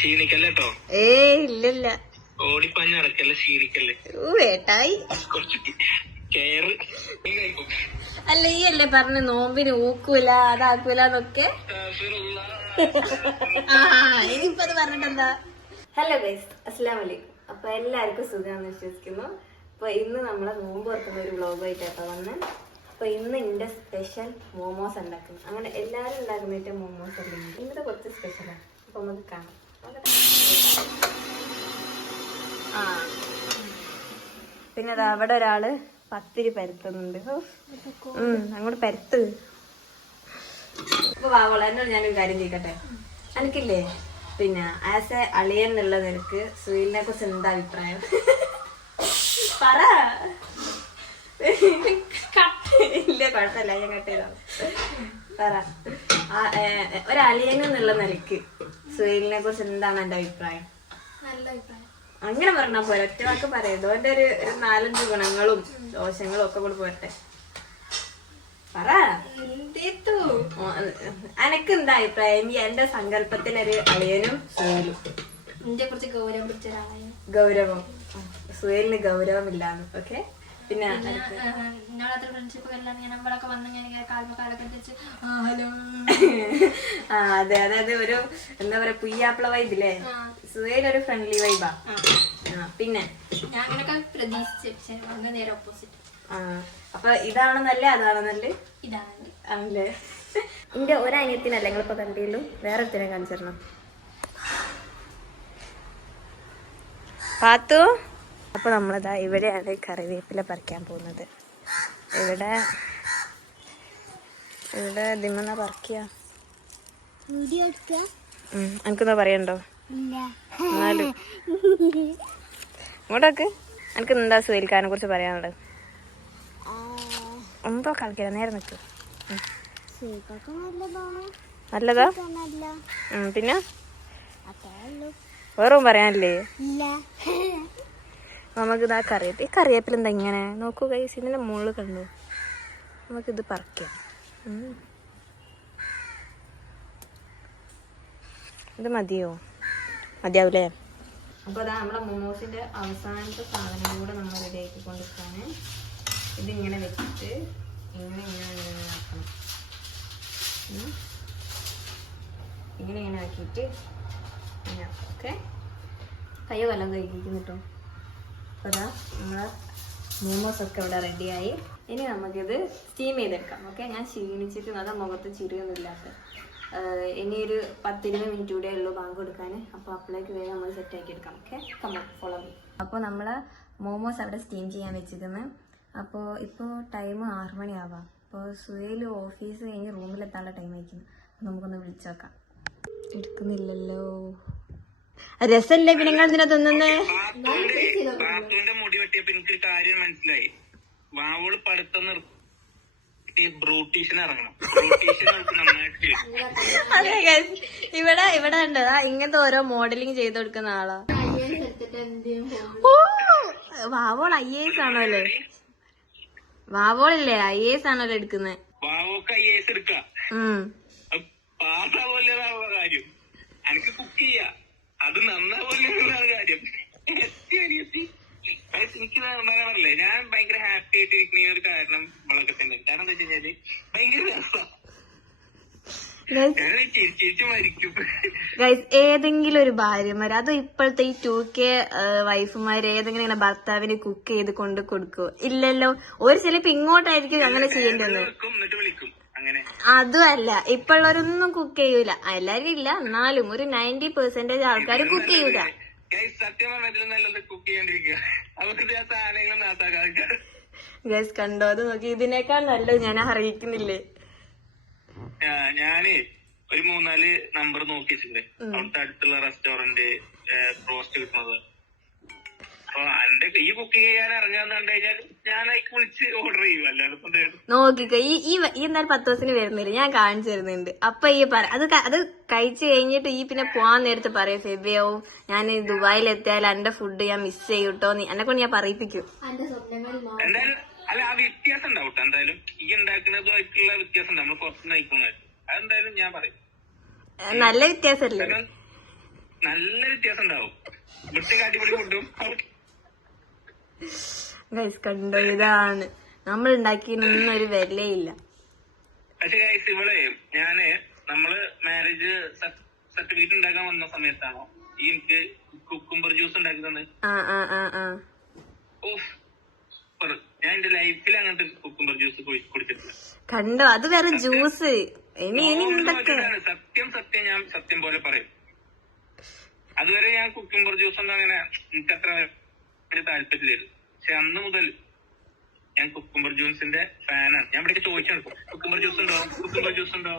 ക്ഷീണിക്കല്ലോ. ഇല്ലല്ല, ഓടിപ്പാഞ്ഞ് നടക്കല്ലേ, ക്ഷീണിക്കല്ലേ. വേട്ടായി കുറച്ച് കെയർ. അല്ല, ഈ അല്ലേ പറഞ്ഞ നോമ്പിന് ഊക്കൂല അതാക്കൂലെന്നൊക്കെ. ഇനിയിപ്പോ അത് പറഞ്ഞിട്ടെന്താ. ഹലോ ഗൈസ്, അസ്സലാമു അലൈക്കും. അപ്പൊ എല്ലാവർക്കും സുഖമാണെന്ന് വിശ്വസിക്കുന്നു. അപ്പൊ ഇന്ന് നമ്മളെ നോമ്പ് തുറക്കുന്ന ഒരു വ്ളോഗായിട്ടാട്ടോ വന്ന്. അപ്പൊ ഇന്ന് എന്റെ സ്പെഷ്യൽ മോമോസ് ഉണ്ടാക്കുന്നു. അങ്ങനെ എല്ലാവരും ഉണ്ടാക്കുന്നിട്ട് മോമോസ് അല്ലെങ്കിൽ ഇന്നത്തെ കുറച്ച് സ്പെഷ്യലാണ്. അപ്പൊ നമുക്ക് കാണാം. പിന്നെ അത് അവിടെ ഒരാള് പത്തിരി പരത്തുന്നുണ്ട്. അങ്ങോട്ട് പരത്ത്. ഇപ്പൊ വാവോള, എന്നോട് ഞാനൊരു കാര്യം ചെയ്യട്ടെ. എനിക്കില്ലേ, പിന്നെ ആസ് എ അളിയൻ എന്നുള്ള നിനക്ക് സുഹീലിനെ കുറിച്ച് എന്താ അഭിപ്രായം? പറ. ഇല്ല, കുഴപ്പമില്ല, ഞാൻ കട്ട് ചെയ്തോ. പറ. ഒരളിയൻ എന്നുള്ള നിലക്ക് സുഹീലിനെ കുറിച്ച് എന്താണ് എന്റെ അഭിപ്രായം? നല്ല അഭിപ്രായം. അങ്ങനെ പറഞ്ഞാ പോലെ ഒറ്റ വാക്ക് പറയതോ. എന്റെ ഒരു 4-5 ഗുണങ്ങളും ദോഷങ്ങളും ഒക്കെ കൂടെ പോട്ടെ. പറ. എനക്ക് എന്താ അഭിപ്രായം? എന്റെ സങ്കല്പത്തിനൊരു അളിയനും സുഹേലും. എന്റെ കുറിച്ച് ഗൗരവം പിടിച്ച ഒരാളാണ്. ഗൗരവം. സുഹേലിന് ഗൗരവമില്ലാന്ന്. ഓക്കെ. പിന്നെ നിങ്ങളത്ര ഫ്രണ്ട്ഷിപ്പ് കല്ലാണ് ഞാൻ നമ്മളൊക്കെ വന്ന് ഞാൻ കാലൊക്കെ വെച്ച് ഹലോ. അതെ, അതായത് ഒരു എന്താ പറയാ, പുയ്യാപ്പിള വൈബില്ലേ. സുഹേൽ ഒരു ഫ്രണ്ട്ലി വൈബാ. പിന്നെ ഞാൻ അങ്ങനൊക്കെ പ്രതീക്ഷിച്ചു, പക്ഷെ വളരെ നേരെ ഓപ്പോസിറ്റ്. അപ്പൊ ഇതാണെന്നല്ലേ അതാണെന്നല്ലേ? ഇതാണ് ആണല്ലേ. എന്റെ ഒരനിയത്തിനല്ല നിങ്ങളിപ്പോ കണ്ടില്ലു, വേറെ ഒരുത്തിനെ കാണിച്ചിരണം. പാത്തു. അപ്പൊ നമ്മളിതാ ഇവിടെയാണ് കറിവേപ്പില പറിക്കാൻ പോകുന്നത്. ഇവിടെ ദിമെന്നാ പറിക്കുക. എനിക്കെന്താ പറയണ്ടോ? എന്നാലും ഇങ്ങോട്ടൊക്കെ എനിക്ക് എന്താ സുഹേൽക്കാരനെ കുറിച്ച് പറയാനുള്ളത്? എന്തോ കളിക്കില്ല, നേരെ നിൽക്ക്. നല്ലതാ. പിന്നെ വേറെ പറയാനില്ലേ? നമുക്ക് ഇതാ ഈ കറിവേപ്പില എന്താ ഇങ്ങനെ നോക്കൂ ഗൈസ്, ഇതിന്റെ മുകളിൽ കണ്ടു. നമുക്കിത് പറിക്കാം. ഇത് മതിയോ? മതിയാവൂലേ? അപ്പോൾ അതാ നമ്മളെ മോമോസിന്റെ അവസാനത്തെ സാധനം കൂടെ നമ്മൾ റെഡി ആക്കിക്കൊണ്ടിരിക്കാണ്. ഇതിങ്ങനെ വെച്ചിട്ട് ഇങ്ങനെ ആക്കണം. ഇങ്ങനെ ആക്കിയിട്ട് ഇങ്ങനെ. ഓക്കെ, കയ്യോ വല്ലതും കഴിക്കും കേട്ടോ. അപ്പോൾ അതാ നമ്മളെ മോമോസൊക്കെ ഇവിടെ റെഡിയായി. ഇനി നമുക്കിത് സ്റ്റീം ചെയ്തെടുക്കാം. ഓക്കെ, ഞാൻ ക്ഷീണിച്ചിട്ട് നല്ല മുഖത്ത് ചിരിയൊന്നും ഇല്ലാത്ത. ഇനിയൊരു 10-20 മിനിറ്റ് കൂടെ ഉള്ളൂ ബാങ്ക് കൊടുക്കാൻ. അപ്പോൾ അപ്പോഴേക്ക് വേഗം നമ്മൾ സെറ്റാക്കി എടുക്കാം. Okay, come follow me. അപ്പോൾ നമ്മൾ മോമോസ് അവിടെ സ്റ്റീം ചെയ്യാൻ വെച്ചിരിക്കുന്നത്. അപ്പോൾ ഇപ്പോൾ ടൈം 6 മണിയാവാം. അപ്പോൾ സുഹേൽ ഓഫീസ് കഴിഞ്ഞ് റൂമിലെത്താനുള്ള ടൈം ആയിരിക്കുന്നു. അപ്പോൾ നമുക്കൊന്ന് വിളിച്ചു നോക്കാം. എടുക്കുന്നില്ലല്ലോ. രസല്ലേ? പിന്നെ നിങ്ങൾ എന്തിനാ തിന്നുന്നേ? മുടി വെട്ടിയപ്പോ എനിക്ക് കാര്യം മനസ്സിലായി. വാവോള് പഠിത്തം അതെ, ഇവിടെ ഉണ്ട് ഇങ്ങനത്തെ ഓരോ മോഡലിംഗ് ചെയ്ത് കൊടുക്കുന്ന ആളാ. ഓ, വാവോൾ IAS ആണോല്ലേ? വാവോളല്ലേ IAS ആണല്ലോ എടുക്കുന്നത്. വാവോക്ക് IAS എടുക്കാം. പാസ്സാവൂലെന്നുള്ള കാര്യം എനിക്ക് കുക്ക് ചെയ്യാ, അത് നന്നാവൂലെന്നുള്ള കാര്യം. എനിക്ക് പറഞ്ഞില്ലേ, ഞാൻ ഭയങ്കര ഹാപ്പി ആയിട്ട് ഇരിക്കുന്ന ഒരു കാരണം വളൊക്കെ തന്നെ. കാരണം എന്താ വെച്ച് കഴിഞ്ഞാല് ഭയങ്കര രസമാണ്. ചിരിച്ചു മരിക്കും. ഏതെങ്കിലും ഒരു ഭാര്യമാര്, അത് ഇപ്പോഴത്തെ ഈ 2K വൈഫുമാര് ഏതെങ്കിലും ഇങ്ങനെ ഭർത്താവിന് കുക്ക് ചെയ്ത് കൊണ്ട് കൊടുക്കോ? ഇല്ലല്ലോ. ഒരു ചിലപ്പോ ഇങ്ങോട്ടായിരിക്കും അങ്ങനെ ചെയ്യേണ്ടി വന്നു. എന്നിട്ട് വിളിക്കും. അതും അല്ല, ഇപ്പോഴുള്ളവരൊന്നും കുക്ക് ചെയ്യൂല. എല്ലാരും ഇല്ല, എന്നാലും ഒരു 90% ആൾക്കാർ കുക്ക് ചെയ്യൂല. സത്യം പറഞ്ഞാൽ നല്ലത് കുക്ക് ചെയ്യാണ്ടിരിക്കുക. അവർക്ക് ആ സാധനങ്ങൾ നാട്ടാക്കാതെ. ഗൈസ് കണ്ടോ, അത് നോക്കി. ഇതിനേക്കാൾ നല്ലത് ഞാൻ അറിയിക്കുന്നില്ലേ. ഞാന് ഒരു 3-4 നമ്പർ നോക്കിയിട്ടുണ്ട് അവിടുത്തെ അടുത്തുള്ള റെസ്റ്റോറന്റ് റോസ്റ്റ് കിട്ടുന്നത്. അപ്പൊ എന്റെ ഈ കുക്കിംഗ് ചെയ്യാൻ ഇറങ്ങാന്ന് കണ്ടു കഴിഞ്ഞാൽ ഞാൻ അതിക്ക് വിളിച്ച് ഓർഡർ ചെയ്യും. അല്ലാതെ നോക്കിക്കോ, ഈ എന്തായാലും 10 ദിവസത്തിന് വരുന്നില്ല, ഞാൻ കാണിച്ചു തരുന്നുണ്ട്. അപ്പൊ ഈ അത് കഴിച്ചു കഴിഞ്ഞിട്ട് ഈ പിന്നെ പോവാൻ നേരത്തെ പറയാം, ഫെബിയാവും ഞാൻ ദുബായിൽ എത്തിയാൽ എന്റെ ഫുഡ് ഞാൻ മിസ് ചെയ്യൂട്ടോ, എന്നെ കൊണ്ട് ഞാൻ പറയിപ്പിക്കും. എന്തായാലും അല്ല, ആ വ്യത്യാസം ഉണ്ടാവും എന്തായാലും. ഈ ഉണ്ടാക്കുന്നതുമായിട്ടുള്ള വ്യത്യാസം നമ്മൾ പുറത്തുനിന്ന് കഴിക്കുന്നത് അതെന്തായാലും ഞാൻ പറയും. നല്ല വ്യത്യാസമല്ലേ? നല്ല വ്യത്യാസം ഉണ്ടാവും. ഇവിടുത്തെ അടിപൊളി ഫുഡും ഗൈസ് കണ്ടോ, ഇതാണ് നമ്മൾ ഉണ്ടാക്കിയതിനൊന്നും ഒരു വിലയില്ല. പക്ഷെ ഗൈസ് ഇവളെ നമ്മള് മാരേജ് സർട്ടിഫിക്കറ്റ് ഉണ്ടാക്കാൻ വന്ന സമയത്താണോ ഈ എനിക്ക് കുക്കുംബർ ജ്യൂസ് ഉണ്ടാക്കി തന്നെ. ഞാൻ എന്റെ ലൈഫിൽ അങ്ങനത്തെ കുക്കുംബർ ജ്യൂസ് കുടിച്ചിട്ടില്ല. കണ്ടോ, അത് വേറെ ജ്യൂസ്. സത്യം ഞാൻ സത്യം പോലെ പറയും. അതുവരെ ഞാൻ കുക്കുംബർ ജ്യൂസ് ഒന്നും അങ്ങനെ എനിക്കത്ര താല്പര്യമില്ലായിരുന്നു. പക്ഷെ അന്ന് മുതൽ ഞാൻ കുക്കുംബർ ജ്യൂസിന്റെ ഫാനാണ്. ഞാൻ ഇവിടെ ചോദിച്ചാണ്, കുക്കുംബർ ജ്യൂസ് ഉണ്ടോ, കുക്കുംബർ ജ്യൂസ് ഉണ്ടോ?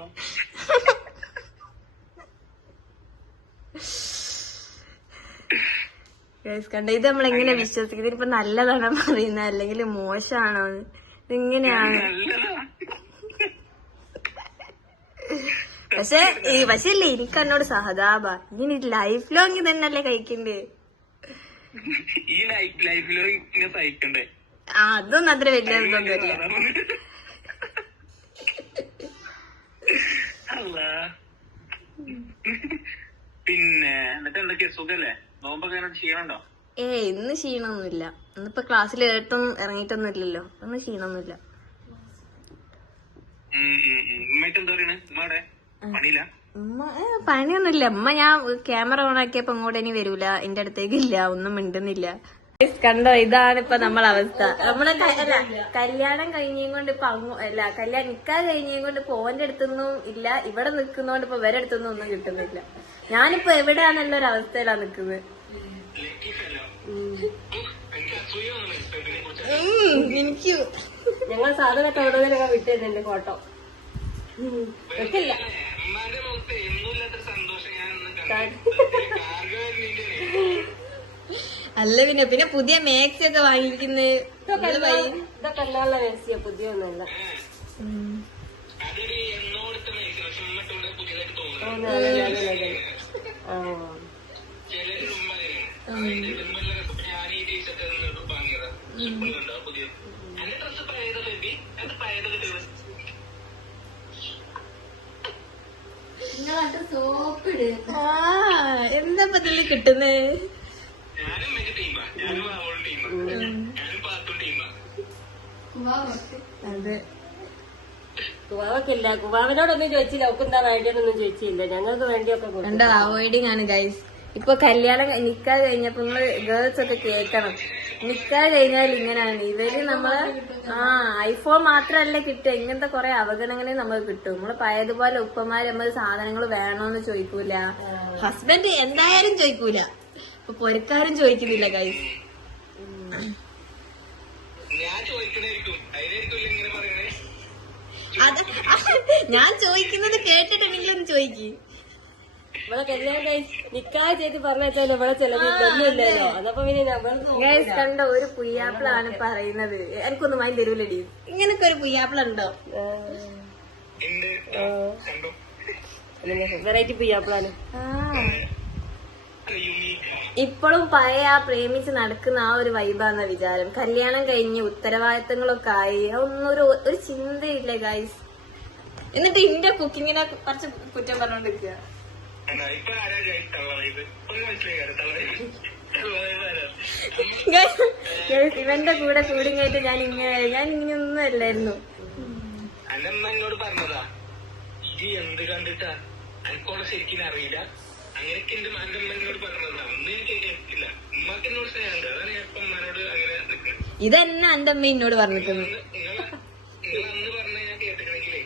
കണ്ടോ, ഇത് നമ്മളെങ്ങനെ വിശ്വസിക്കുന്നത്? ഇതിപ്പോ നല്ലതാണോ പറയുന്നത് അല്ലെങ്കിൽ മോശമാണോ? ഇതിങ്ങനെയാണ്. പക്ഷെ ഇല്ലേ, എനിക്ക് എന്നോട് സഹതാപ. ഇനി ലൈഫ് ലോങ് തന്നെയല്ലേ കഴിക്കണ്ടേ? ഈ ലൈഫിലോ ഇങ്ങനെ സഹിക്കണ്ടേ? അതൊന്നും അത്ര വലിയ ഇതൊന്നുമില്ല. പിന്നെ എന്നിട്ട് എന്തൊക്കെയാ സുഖല്ലേ? നോമ്പൊക്കെ ക്ഷീണുണ്ടോ? ഇന്ന് ക്ഷീണമൊന്നുമില്ല. ഇന്നിപ്പോ ക്ലാസ്സിൽ ഇറങ്ങിയിട്ടൊന്നും ഇല്ലല്ലോ, ഒന്നും ക്ഷീണമൊന്നുമില്ല. ഉമ്മയ്ക്ക് എന്താ പറയണേ? ഉമ്മയുടെ പണിയില്ല? പണിയൊന്നുമില്ല. അമ്മ ഞാൻ ക്യാമറ ഓൺ ആക്കിയപ്പോ ഇങ്ങോട്ട് ഇനി വരൂല, എന്റെ അടുത്തേക്ക് ഇല്ല, ഒന്നും മിണ്ടുന്നില്ല. കണ്ടോ, ഇതാണ് ഇപ്പൊ നമ്മളെ അവസ്ഥ. നമ്മളെ കല്യാണം കഴിഞ്ഞും കൊണ്ട് ഇപ്പൊ നിക്കാൻ കഴിഞ്ഞും കൊണ്ട് ഇപ്പൊ ഓന്റെ അടുത്തൊന്നും ഇല്ല, ഇവിടെ നിക്കുന്നോണ്ട് ഇപ്പൊ ഇവരെ അടുത്തൊന്നും ഒന്നും കിട്ടുന്നില്ല. ഞാനിപ്പോ എവിടെയാണെന്നൊരു അവസ്ഥയിലാ നിക്കുന്നത്. എനിക്ക് ഞങ്ങൾ സാധന തൊടുതലൊക്കെ വിട്ടിരുന്നുണ്ട് ഫോട്ടോ. വെക്കില്ല. അല്ല പിന്നെ പുതിയ മാക്സി ഒക്കെ വാങ്ങിക്കുന്നത് ഇതൊക്കെ അല്ലാനുള്ള രഹസ്യ, പുതിയ ഒന്നല്ല. എന്താ ഇതില് കിട്ടുന്നേ? അതെ, കുവാവക്കില്ല. കുവാവിനോടൊന്നും ചോദിച്ചില്ല, ഒക്കെന്താ വേണ്ടിയൊന്നും ചോദിച്ചില്ല. ഞങ്ങൾക്ക് വേണ്ടിയൊക്കെ കണ്ടോ, അവോയ്ഡിങ് ആണ് ഗൈസ്. ഇപ്പൊ കല്യാണം നിക്കാഹ് കഴിഞ്ഞപ്പോ നിങ്ങള് ഗേൾസ് ഒക്കെ കേൾക്കണം, നിക്കാഹ് കഴിഞ്ഞാൽ ഇങ്ങനെയാണ് ഇവര്. നമ്മള് ഐഫോൺ മാത്രല്ല കിട്ടുക, ഇങ്ങനത്തെ കുറെ അവഗണനകളെ നമുക്ക് കിട്ടും. നമ്മള് പഴയതുപോലെ ഉപ്പമാര് നമ്മൾ സാധനങ്ങൾ വേണോന്ന് ചോദിക്കൂല, ഹസ്ബൻഡ് എന്തായാലും ചോദിക്കൂല, ഇപ്പൊ പൊരക്കാരും ചോദിക്കുന്നില്ല ഗൈസ്. ഞാൻ ചോദിക്കുന്നത് കേട്ടിട്ടുണ്ടെങ്കിൽ ഒന്ന് ചോദിക്കും. ഇവിടെ കല്യാണം നിക്കാഹ് ചെയ്ത് പറഞ്ഞാൽ ഇവിടെ ചെലവില്ലല്ലോ. അതപ്പോ പിന്നെ ഗൈസ് കണ്ടോ, ഒരു പുയ്യാപ്പിളാണ് പറയുന്നത്. എനിക്കൊന്നും വാങ്ങി തരൂലടി, ഇങ്ങനൊക്കെ ഒരു പുയ്യാപ്പിള ഉണ്ടോ? വെറൈറ്റി പുയ്യാപ്പിളാണ്. ഇപ്പോഴും പഴയ പ്രേമിച്ച് നടക്കുന്ന ആ ഒരു വൈബാന്ന വിചാരം. കല്യാണം കഴിഞ്ഞ് ഉത്തരവാദിത്തങ്ങളൊക്കെ ആയി, ഒന്നും ഒരു ചിന്തയില്ല ഗൈസ്. എന്നിട്ട് ഇന്റെ കുക്കിങ്ങിനെ കുറച്ച് കുറ്റം പറഞ്ഞോണ്ടിരിക്കുക. ഇവന്റെ കൂടെ കൂടിങ്ങായിട്ട് ഞാൻ ഇങ്ങനെയൊന്നും അല്ലായിരുന്നു. എന്നോട് പറഞ്ഞതാ, ഇത് എന്ത് കണ്ടിട്ടാ എനിക്കോളെ ശരിക്കും അറിയില്ല, അങ്ങനെയൊക്കെ എന്റെ മാനോട് പറഞ്ഞതാ. ഒന്നും എനിക്ക് കേട്ടില്ല. ഉമ്മക്ക് എന്നോട് സ്നേഹമുണ്ട്, അതാണ് ഞാൻ ഇപ്പൊ ഉമ്മനോട് അങ്ങനെ നിൽക്കുന്നത്. ഇതന്നെ എന്റെ അമ്മ എന്നോട് പറഞ്ഞിരിക്കുന്നു. നിങ്ങൾ അന്ന് പറഞ്ഞ ഞാൻ കേട്ടിട്ടുണ്ടെങ്കിലേ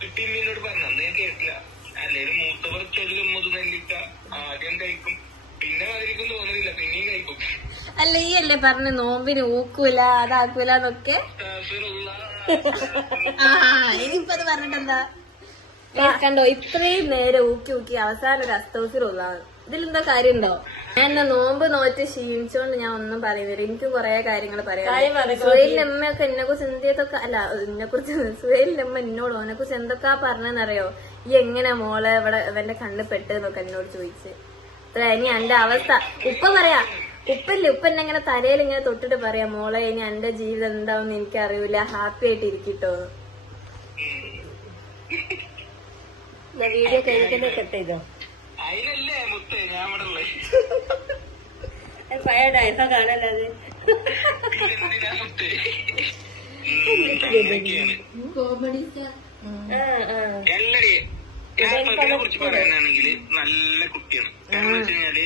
കിട്ടിയമ്മയോട് പറഞ്ഞു, അന്ന് ഞാൻ കേട്ടില്ല. അല്ലെങ്കിൽ മൂത്തവർ ചൊല്ലും മുതുനെല്ലിക്ക ആദ്യം കഴിക്കും, പിന്നെ അതിലേക്കും തോന്നുന്നില്ല, പിന്നെയും കഴിക്കും. അല്ല ഈ അല്ലേ പറഞ്ഞ നോമ്പിന് ഊക്കൂല അതാക്കൂലെന്നൊക്കെ. ഇനിയിപ്പോ അത് പറഞ്ഞിട്ടെന്താ? കണ്ടോ, ഇത്രയും നേരം ഊക്കി അവസാനം ഒരു അസ്തോഫിറുള്ളതാണ്. ഇതിലെന്താ കാര്യമുണ്ടോ? ഞാൻ എന്നാ നോമ്പ് നോറ്റ് ക്ഷീണിച്ചോണ്ട് ഞാൻ ഒന്നും പറയുന്നില്ല. എനിക്ക് കുറെ കാര്യങ്ങൾ പറയാം. സുഹേലിന്റെ അമ്മയൊക്കെ എന്നെ കുറിച്ച് എന്തൊക്കെ എന്നെ കുറിച്ച് സുഹേലിന്റെ അമ്മ എന്നോട് ഓനെ കുറിച്ച് എന്തൊക്കെ പറഞ്ഞെന്നറിയോ? ഈ എങ്ങനെ മോളെ ഇവിടെ ഇവന്റെ കണ്ണ് പെട്ടെന്നൊക്കെ എന്നോട് ചോദിച്ച്. ഇനി എന്റെ അവസ്ഥ ഉപ്പ പറയാ, ഉപ്പ എന്നെ ഇങ്ങനെ തലയിൽ ഇങ്ങനെ തൊട്ടിട്ട് പറയാ, മോളെ ഇനി എന്റെ ജീവിതം എന്താവെന്ന് എനിക്കറിയൂല, ഹാപ്പി ആയിട്ട് ഇരിക്കട്ടോ. വീഡിയോ കഴിഞ്ഞിട്ട് കട്ട് ചെയ്തോ? അതിനല്ലേ മുത്തേ ഞാൻ ഇവിടെ ഉള്ളത്. പഴയ ഡയലോഗ് ആണല്ലോ അത്. എന്തിനാ മുത്തേ? അങ്ങനെയൊക്കെയാണ് എല്ലാരേ. ഞാൻ മകനെ കുറിച്ച് പറയാനാണെങ്കിൽ നല്ല കുട്ടിയാണ്. കാരണം വെച്ച് കഴിഞ്ഞാല്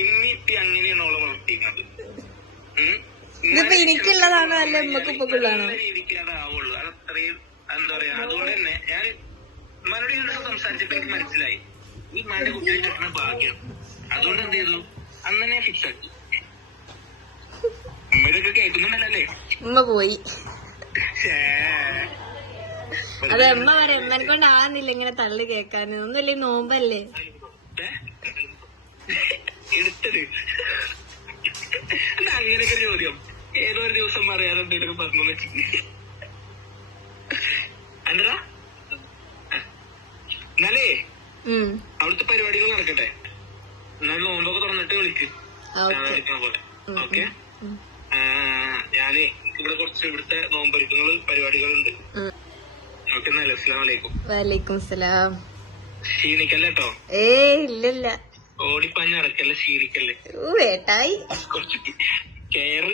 ഇമ്മിപ്പി അങ്ങനെയാണ് ഓളെ വളർത്തിയിരുന്നത്. എനിക്കുള്ളതാണോ അല്ല ഉമ്മക്കുള്ളതാണോ? നല്ല രീതിക്ക് അതാവുള്ളൂ. അത് അത്രയും എന്താ പറയാ. അതുകൊണ്ട് തന്നെ ഞാൻ ഉമ്മാനോട് ഇതിനൊക്കെ സംസാരിച്ചപ്പോ എനിക്ക് മനസ്സിലായി ഈ ഉമ്മാന്റെ കുട്ടിയെ കിട്ടുന്ന ഭാഗ്യം. അതുകൊണ്ട് എന്ത് ചെയ്തു, അന്ന് തന്നെ ഫിക്സ് ആക്കി. ഉമ്മയൊക്കെ കേൾക്കുന്നുണ്ടല്ലേ? ഉമ്മ പോയി. അതെ ഉമ്മ പറയാം ഉമ്മനെ കൊണ്ട് ആകുന്നില്ല ഇങ്ങനെ തള്ളി കേക്കാന്. ഒന്നുമില്ലേ നോമ്പല്ലേ. എടുത്തത് അല്ല അങ്ങനെയൊക്കെ ഒരു ചോദ്യം ഏതോ ഒരു ദിവസം പറയാതെ എന്തെങ്കിലും പറഞ്ഞു അല്ലടാ. എന്നാലേ അവിടുത്തെ പരിപാടികൾ നടക്കട്ടെ. എന്നാൽ നോമ്പൊക്കെ തുറന്നിട്ട് വിളിക്ക് പോലെ. ഓക്കെ. ഞാനേ ഇവിടെ കുറച്ച് ഇവിടുത്തെ നോമ്പൊരുക്കങ്ങൾ പരിപാടികളുണ്ട്. ഓക്കെ. എന്നാലും അസ്സലാമു അലൈക്കും. വലൈക്കും സലാം. ക്ഷീണിക്കല്ലേ കേട്ടോ. ഇല്ലല്ല. ഓടിപ്പാഞ്ഞ് നടക്കല്ലേ, ക്ഷീണിക്കല്ലേ. വേട്ടായി കുറച്ച് കെയർ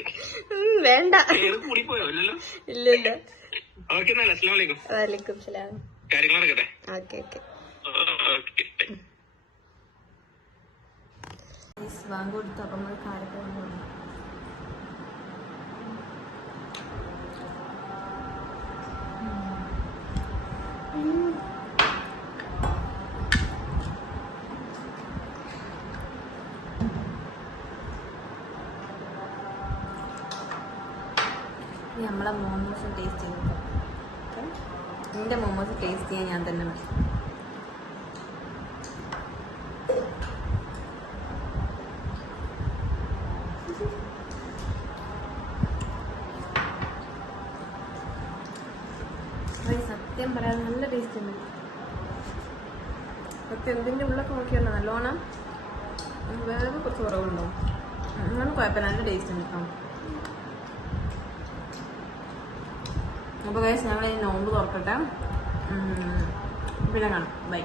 വേണ്ട. കെയർ കൂടിപ്പോയോ? ഇല്ലല്ലോ. ഇല്ലല്ല. ഓക്കെ. എന്നാലും അസ്സലാമു അലൈക്കും. വലൈക്കും സലാം. കാര്യങ്ങൾ നടക്കട്ടെ. Okay okay. ഓക്കെ. വാങ്ങി കൊടുത്തു. അപ്പം നമ്മൾ കാരൊക്കെ വന്നു. നമ്മളെ മോമോസ് ടേസ്റ്റ് ചെയ്ത് ഓക്കെ. എൻ്റെ മോമോസ് ടേസ്റ്റ് ചെയ്യാൻ ഞാൻ തന്നെ മതി. സത്യം പറയാൻ നല്ല ടേസ്റ്റ് ഉണ്ട്. സത്യം എന്തിൻ്റെ ഉള്ളൊക്കെ നോക്കിയല്ലോ നല്ലോണം. വേറെ കുറച്ച് കുറവുണ്ടോ? എന്നാലും കുഴപ്പമില്ല, നല്ല ടേസ്റ്റ് ഉണ്ട് കേട്ടോ. അപ്പോൾ ഗൈസ് ഞങ്ങൾ നോമ്പ് തുറക്കട്ടെ. പിന്നെ കാണാം. ബൈ.